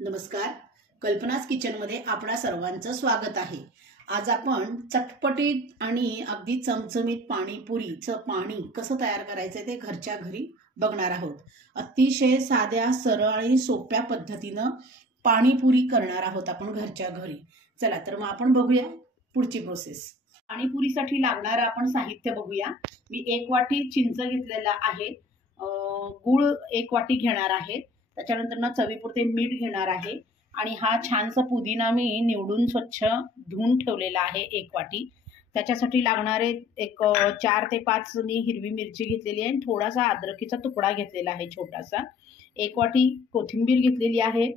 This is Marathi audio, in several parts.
नमस्कार, कल्पनास किचनमध्ये आपणा सर्वांचं स्वागत आहे। आज आपण चटपटीत आणि अगदी चमचमीत पाणीपुरीचं पाणी कसं तयार करायचं ते घरच्या घरी बघणार आहोत। अतिशय साध्या, सरळ आणि सोप्या पद्धतीनं पाणीपुरी करणार आहोत आपण घरच्या घरी। चला तर मग आपण बघूया पुढची प्रोसेस। पाणीपुरीसाठी लागणारं आपण साहित्य बघूया। मी 1 वाटी चिंच घेतलेला आहे, गूळ 1 वाटी घेणार आहे, त्याच्यानंतर ना चवीपुरते मीठ घेणार आहे आणि हा छानसा पुदिना मी निवडून स्वच्छ धुवून ठेवलेला आहे 1 वाटी। त्याच्यासाठी लागणारे एक 4 ते 5 मी हिरवी मिरची घेतलेली आहे, थोडासा अद्रकीचा तुकडा घेतलेला आहे छोटासा, 1 वाटी कोथिंबीर घेतलेली आहे,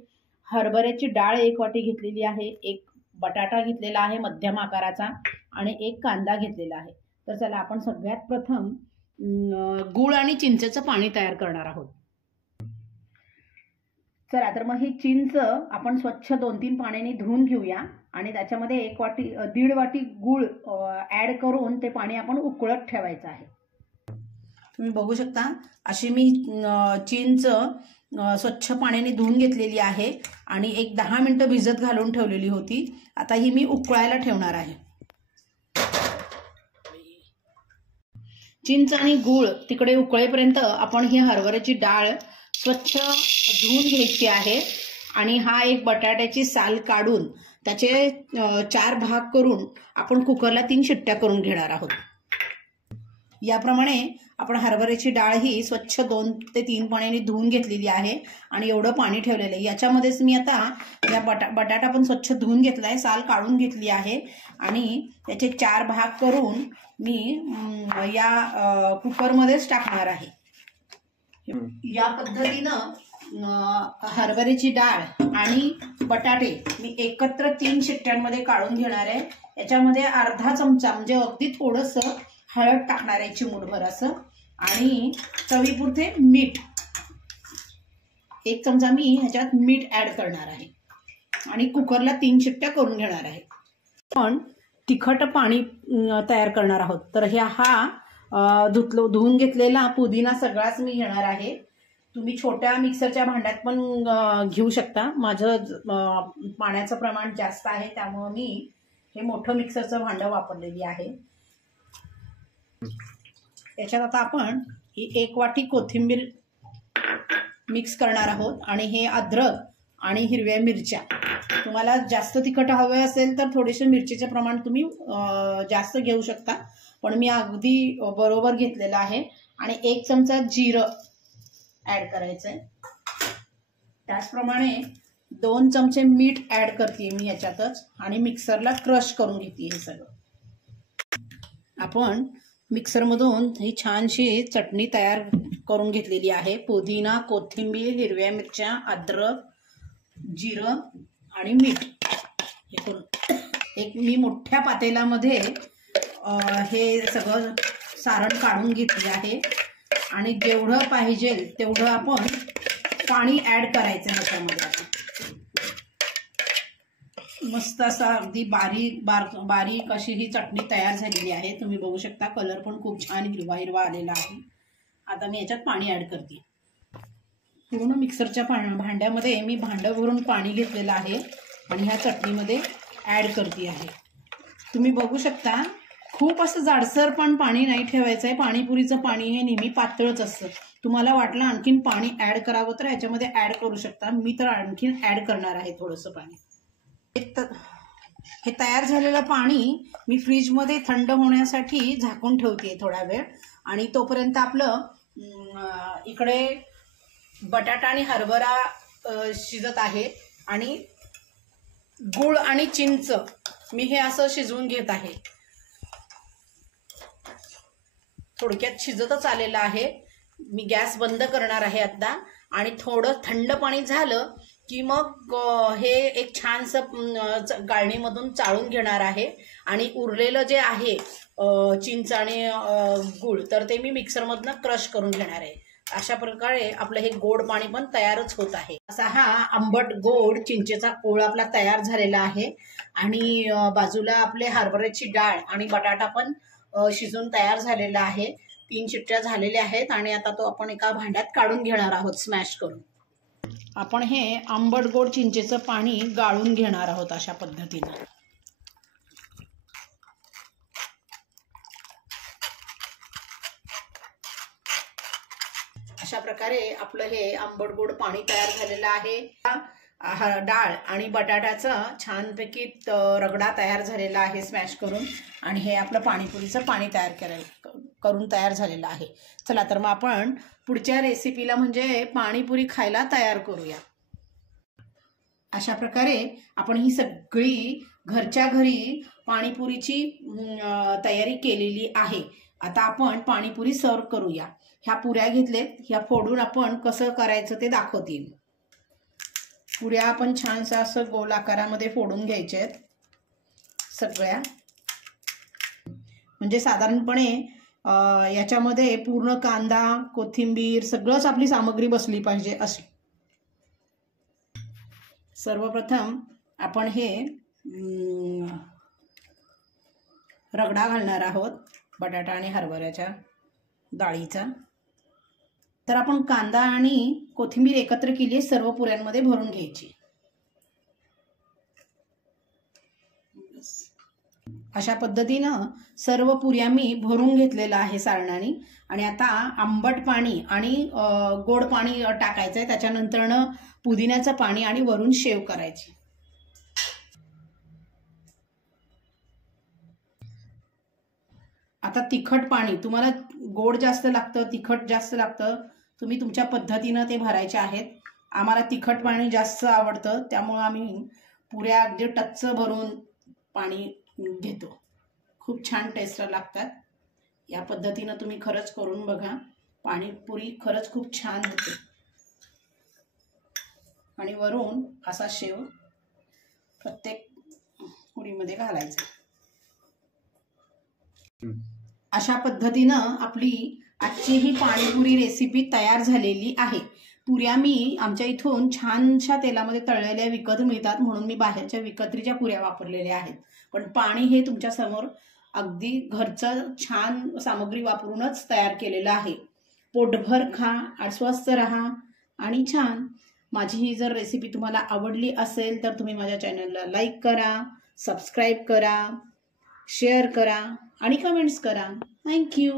हरभऱ्याची डाळ 1 वाटी घेतलेली आहे, 1 बटाटा घेतलेला आहे मध्यम आकाराचा आणि 1 कांदा घेतलेला आहे। तर चला आपण सगळ्यात प्रथम गूळ आणि चिंचेचं पाणी तयार करणार आहोत। चला तर मग ही चिंच आपण स्वच्छ 2-3 पाण्याने धुवून घेऊया आणि त्याच्यामध्ये 1-1.5 वाटी गूळ ऍड करून ते पाणी आपण उकळत ठेवायचं आहे। तुम्ही बघू शकता अशी मी चिंच स्वच्छ पाण्याने धुवून घेतलेली आहे आणि एक 10 मिनिटं भिजत घालून ठेवलेली होती। आता ही मी उकळायला ठेवणार आहे। चिंच आणि गूळ तिकडे उकळेपर्यंत आपण ही हरभऱ्याची डाळ स्वच्छ धुवून घ्यायची आहे आणि हा एक बटाट्याची साल काढून त्याचे 4 भाग करून आपण कुकरला 3 शिट्ट्या करून घेणार आहोत। याप्रमाणे आपण हरभऱ्याची डाळ ही स्वच्छ 2 ते 3 पाण्याने धुवून घेतलेली आहे आणि एवढं पाणी ठेवलेलं आहे। याच्यामध्येच मी आता या बटाटा पण स्वच्छ धुवून घेतलाय, साल काढून घेतली आहे आणि त्याचे 4 भाग करून मी या कुकरमध्येच टाकणार आहे। या पद्धतीनं हरभऱ्याची डाळ आणि बटाटे मी एकत्र 3 शिट्ट्यांमध्ये काढून घेणार आहे। याच्यामध्ये अर्धा चमचा म्हणजे अगदी थोडंसं हळद टाकणार आहे, चिमूटभर असं, आणि चवीपुरते मीठ 1 चमचा मी ह्याच्यात मीठ ऍड करणार आहे आणि कुकरला 3 शिट्ट्या करून घेणार आहे। पण तिखट पाणी तयार करणार आहोत। तर हा धुवून घेतलेला पुदिना सगळाच मी घेणार आहे। तुम्ही छोट्या मिक्सरच्या भांड्यात पण घेऊ शकता। माझं पाण्याचं प्रमाण जास्त आहे त्यामुळे मी हे मोठं मिक्सरचं भांडं वापरलेली आहे। याच्यात आता आपण ही 1 वाटी कोथिंबीर मिक्स करणार आहोत आणि हे अद्रक आणि हिरव्या मिरच्या, तुम्हाला जास्त तिखट हवे असेल तर थोडेसे मिरचीचे प्रमाण तुम्ही जास्त घेऊ शकता, पण मी अगदी बरोबर घेतलेलं आहे। आणि 1 चमचा जिरं ऍड करायचंय, त्याचप्रमाणे 2 चमचे मीठ ऍड करते मी याच्यातच आणि मिक्सरला क्रश करून घेते। हे सगळं आपण मिक्सरमधून ही छानशी चटणी तयार करून घेतलेली आहे। पुदिना, कोथिंबीर, हिरव्या मिरच्या, अद्रक, जिरं आणि मीठ हे करून एक मी मोठ्या पातेल्यामध्ये हे सगळं सारण काढून घेतले आहे आणि जेवढं पाहिजे तेवढं आपण पाणी ऍड करायचं ह्याच्यामध्ये। मस्त असा अगदी बारीक अशी ही चटणी तयार झालेली आहे। तुम्ही बघू शकता कलर पण खूप छान हिरवा हिरवा आलेला आहे। आता मी याच्यात पाणी ऍड करते। पूर्ण मिक्सरच्या भांड्यामध्ये मी भांडं भरून पाणी घेतलेलं आहे आणि ह्या चटणीमध्ये ऍड करते आहे। तुम्ही बघू शकता खूप असं जाडसर पण पाणी नाही ठेवायचं आहे। पाणीपुरीचं पाणी हे नेहमी पातळच असतं। तुम्हाला वाटलं आणखीन पाणी ऍड करावं तर याच्यामध्ये ऍड करू शकता। मी तर आणखीन ऍड करणार आहे थोडंसं पाणी। हे तयार झालेलं पाणी मी फ्रीजमध्ये थंड होण्यासाठी झाकून ठेवते थोडा वेळ आणि तोपर्यंत आपलं इकडे बटाटा आणि हरभरा शिजत आहे आणि गूळ आणि चिंच मी हे असं शिजवून घेत आहे। थोडक्यात शिजतच आलेलं आहे। मी गॅस बंद करणार आहे आता आणि थोडं थंड पाणी झालं की मग हे एक छानसं गाळणीमधून चाळून घेणार आहे आणि उरलेलं जे आहे चिंच आणि गूळ तर ते मी मिक्सरमधनं क्रश करून घेणार आहे। अशा प्रकारे आपलं हे गोड पाणी पण तयारच होत आहे। असा हा आंबट गोड चिंचेचा कोळ आपला तयार झालेला आहे आणि बाजूला आपले हरभऱ्याची डाळ आणि बटाटा पण शिजून तयार झालेला आहे। 3 शिट्ट्या झालेल्या आहेत आणि आता तो आपण एका भांड्यात काढून घेणार आहोत स्मॅश करून। आपण हे आंबट गोड चिंचेचं पाणी गाळून घेणार आहोत अशा पद्धतीने। अशा प्रकारे आपलं हे आंबट गोड पाणी तयार झालेलं आहे। डाळ आणि बटाट्याचा छानपैकी रगडा तयार झालेला आहे स्मॅश करून, आणि हे आपलं पाणीपुरीचं पाणी करून तयार झालेलं आहे। चला तर मग आपण पुढच्या रेसिपीला म्हणजे पाणीपुरी खायला तयार करूया। अशा प्रकारे आपण ही सगळी घरच्या घरी पाणीपुरीची तयारी केलेली आहे। आता आपण पाणीपुरी सर्व करूया। ह्या पुऱ्या घेतलेत, ह्या फोडून आपण कसं करायचं ते दाखवतील। पुऱ्या आपण छानसं असं गोल आकारामध्ये फोडून घ्यायच्या आहेत सगळ्या, म्हणजे साधारणपणे याच्यामध्ये पूर्ण कांदा कोथिंबीर सगळंच आपली सामग्री बसली पाहिजे अशी। सर्वप्रथम आपण हे रगडा घालणार आहोत बटाटा आणि हरभऱ्याच्या डाळीचा। तर आपण कांदा आणि कोथिंबीर एकत्र केली सर्व पुऱ्यांमध्ये भरून घ्यायची। अशा पद्धतीनं सर्व पुऱ्या मी भरून घेतलेला आहे सारणाने। आणि आता आंबट पाणी आणि गोड पाणी टाकायचं आहे, त्याच्यानंतरनं पुदिन्याचं पाणी आणि वरून शेव करायची। आता तिखट पाणी, तुम्हाला गोड जास्त लागतं तिखट जास्त लागतं, तुम्ही तुमच्या पद्धतीनं ते भरायचे आहेत। आम्हाला तिखट पाणी जास्त आवडतं, त्यामुळे आम्ही पुऱ्या अगदी टच्च भरून पाणी घेतो। खूप छान टेस्ट लागतात। या पद्धतीनं तुम्ही खरंच करून बघा, पाणीपुरी खरंच खूप छान होते। आणि वरून असा शेव प्रत्येक पुरीमध्ये घालायचा। अशा पद्धतीनं आपली आजची ही पाणीपुरी रेसिपी तयार झालेली आहे। पुऱ्या मी आमच्या इथून छानशा तेलामध्ये तळलेल्या विकत मिळतात, म्हणून मी बाहेरच्या विकत्रीच्या पुऱ्या वापरलेल्या आहेत। पण पाणी हे तुमच्या समोर अगदी घरचं छान सामग्री वापरूनच तयार केलेलं आहे। पोटभर खा आणि स्वस्थ राहा आणि छान। माझी ही जर रेसिपी तुम्हाला आवडली असेल तर तुम्ही माझ्या चॅनलला लाईक करा, सबस्क्राईब करा, शेअर करा आणि कमेंट्स करा। थँक्यू।